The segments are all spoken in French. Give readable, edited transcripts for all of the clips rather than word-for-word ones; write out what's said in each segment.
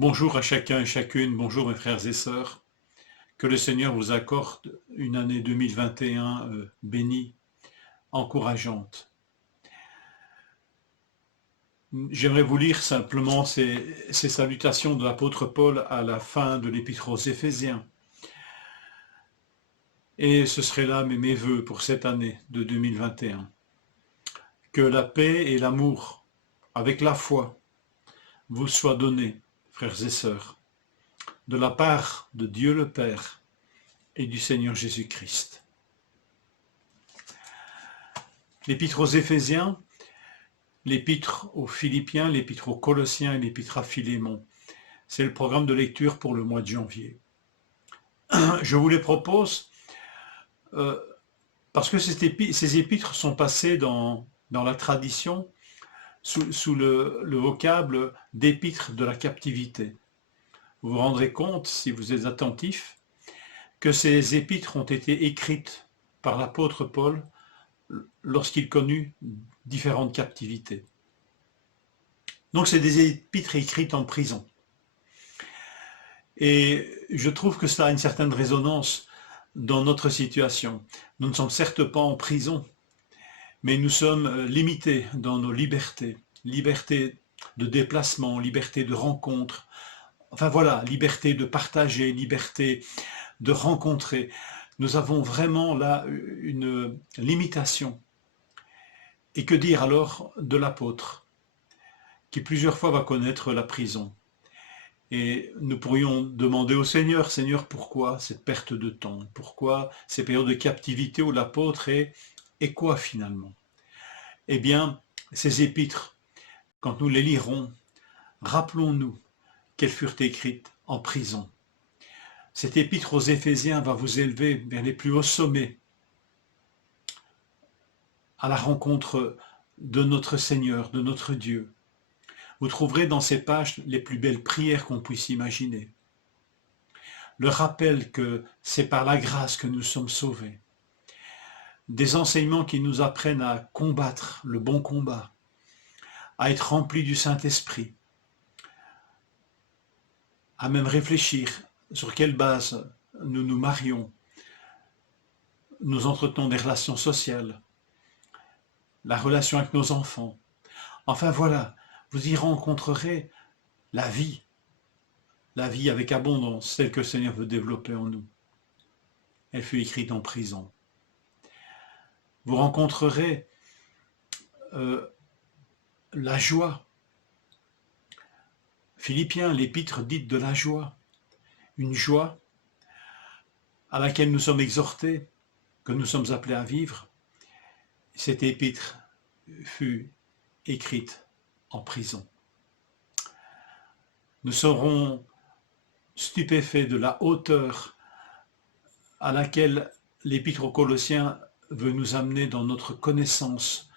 Bonjour à chacun et chacune, bonjour mes frères et sœurs. Que le Seigneur vous accorde une année 2021 bénie, encourageante. J'aimerais vous lire simplement ces salutations de l'apôtre Paul à la fin de l'épître aux Éphésiens. Et ce serait là mes vœux pour cette année de 2021. Que la paix et l'amour, avec la foi, vous soient donnés, frères et sœurs, de la part de Dieu le Père et du Seigneur Jésus-Christ. L'épître aux Éphésiens, l'épître aux Philippiens, l'épître aux Colossiens et l'épître à Philémon. C'est le programme de lecture pour le mois de janvier. Je vous les propose parce que ces épîtres sont passés dans la tradition sous le vocable d'épîtres de la captivité. Vous vous rendrez compte, si vous êtes attentif, que ces épîtres ont été écrites par l'apôtre Paul lorsqu'il connut différentes captivités. Donc c'est des épîtres écrites en prison. Et je trouve que cela a une certaine résonance dans notre situation. Nous ne sommes certes pas en prison, mais nous sommes limités dans nos libertés. Liberté de déplacement, liberté de rencontre, enfin voilà, liberté de partager, liberté de rencontrer. Nous avons vraiment là une limitation. Et que dire alors de l'apôtre, qui plusieurs fois va connaître la prison? Et nous pourrions demander au Seigneur, Seigneur, pourquoi cette perte de temps? Pourquoi ces périodes de captivité où l'apôtre est quoi finalement? Eh bien, ces épîtres, quand nous les lirons, rappelons-nous qu'elles furent écrites en prison. Cet épître aux Éphésiens va vous élever vers les plus hauts sommets, à la rencontre de notre Seigneur, de notre Dieu. Vous trouverez dans ces pages les plus belles prières qu'on puisse imaginer. Le rappel que c'est par la grâce que nous sommes sauvés. Des enseignements qui nous apprennent à combattre le bon combat, à être remplis du Saint-Esprit, à même réfléchir sur quelle base nous nous marions, nous entretenons des relations sociales, la relation avec nos enfants. Enfin voilà, vous y rencontrerez la vie avec abondance, celle que le Seigneur veut développer en nous. Elle fut écrite en prison. Vous rencontrerez la joie. Philippiens, l'épître dite de la joie. Une joie à laquelle nous sommes exhortés, que nous sommes appelés à vivre. Cette épître fut écrite en prison. Nous serons stupéfaits de la hauteur à laquelle l'épître aux Colossiens veut nous amener dans notre connaissance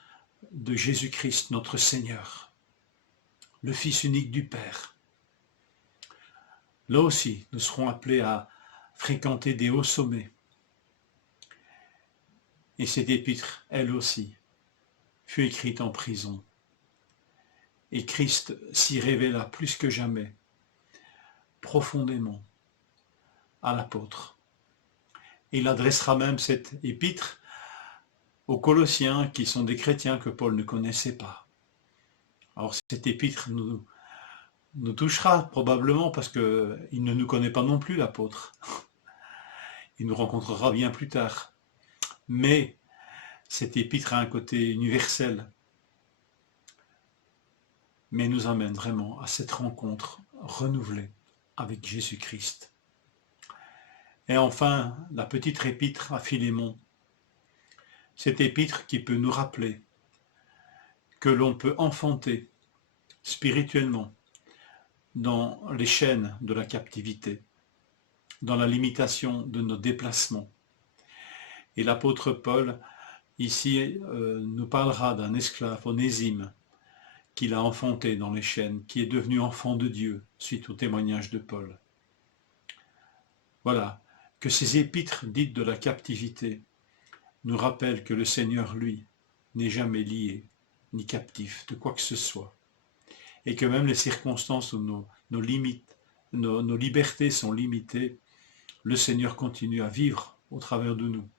de Jésus-Christ, notre Seigneur, le Fils unique du Père. Là aussi, nous serons appelés à fréquenter des hauts sommets. Et cette épître, elle aussi, fut écrite en prison. Et Christ s'y révéla plus que jamais, profondément, à l'apôtre. Il adressera même cette épître aux Colossiens, qui sont des chrétiens que Paul ne connaissait pas. Alors cette épître nous touchera probablement parce qu'il ne nous connaît pas non plus, l'apôtre. Il nous rencontrera bien plus tard. Mais cette épître a un côté universel, mais nous amène vraiment à cette rencontre renouvelée avec Jésus-Christ. Et enfin, la petite épître à Philémon, cette épître qui peut nous rappeler que l'on peut enfanter spirituellement dans les chaînes de la captivité, dans la limitation de nos déplacements. Et l'apôtre Paul, ici, nous parlera d'un esclave, Onésime, qu'il a enfanté dans les chaînes, qui est devenu enfant de Dieu, suite au témoignage de Paul. Voilà, que ces épîtres dites de la captivité nous rappellent que le Seigneur, lui, n'est jamais lié, ni captif de quoi que ce soit, et que même les circonstances où nos limites, nos libertés sont limitées, le Seigneur continue à vivre au travers de nous.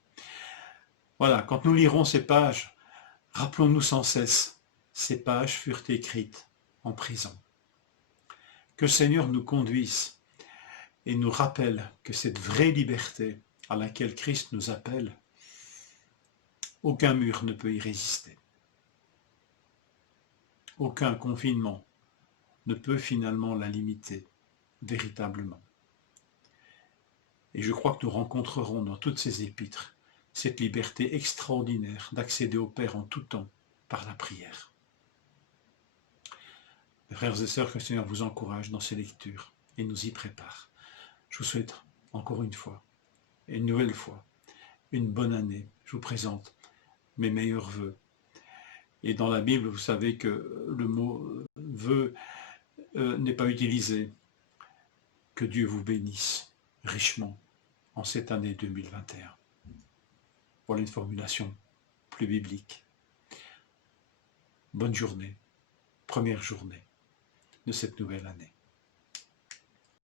Voilà, quand nous lirons ces pages, rappelons-nous sans cesse, ces pages furent écrites en prison. Que le Seigneur nous conduise et nous rappelle que cette vraie liberté à laquelle Christ nous appelle, aucun mur ne peut y résister. Aucun confinement ne peut finalement la limiter véritablement. Et je crois que nous rencontrerons dans toutes ces épîtres cette liberté extraordinaire d'accéder au Père en tout temps par la prière. Mes frères et sœurs, que le Seigneur vous encourage dans ces lectures et nous y prépare. Je vous souhaite encore une fois, et une nouvelle fois, une bonne année. Je vous présente mes meilleurs vœux. Et dans la Bible, vous savez que le mot vœu n'est pas utilisé. Que Dieu vous bénisse richement en cette année 2021. Voilà une formulation plus biblique. Bonne journée, première journée de cette nouvelle année.